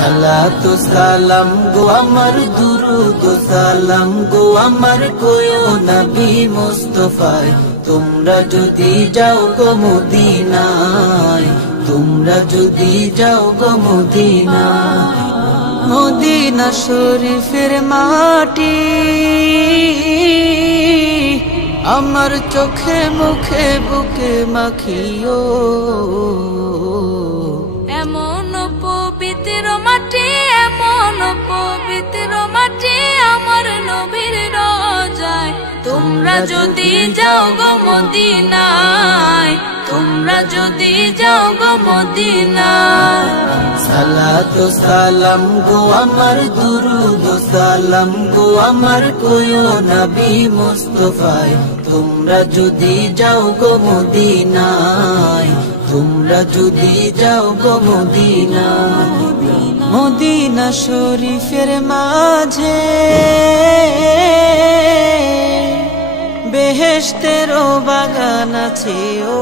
সালাতু সালাম গো আমার দুরুদ সালাম গো আমার কোয়ো নবী মুস্তাফায় তোমরা যদি যাও গো মদিনায় তোমরা যদি যাও গো মদিনায় মদিনা শরীফের মাটি আমার চোখে মুখে বুকে মাখিও এমন পবিত্র মাটি এমন পবিত্র মাটি আমার নবীর রোজায় তোমরা যদি যাও গো মদিনায় তোমরা যদি যাও গো মদিনায় সালাতু সালাম গো আমার দুরুদ সালাম গো আমার কোয়ো নবী মুস্তাফায় তোমরা যদি যাও গো মদিনায় তোমরা যদি যাও গো মদিনায় মদিনা শরীফের মাঝে বেহেশতেরও বাগান আছে ও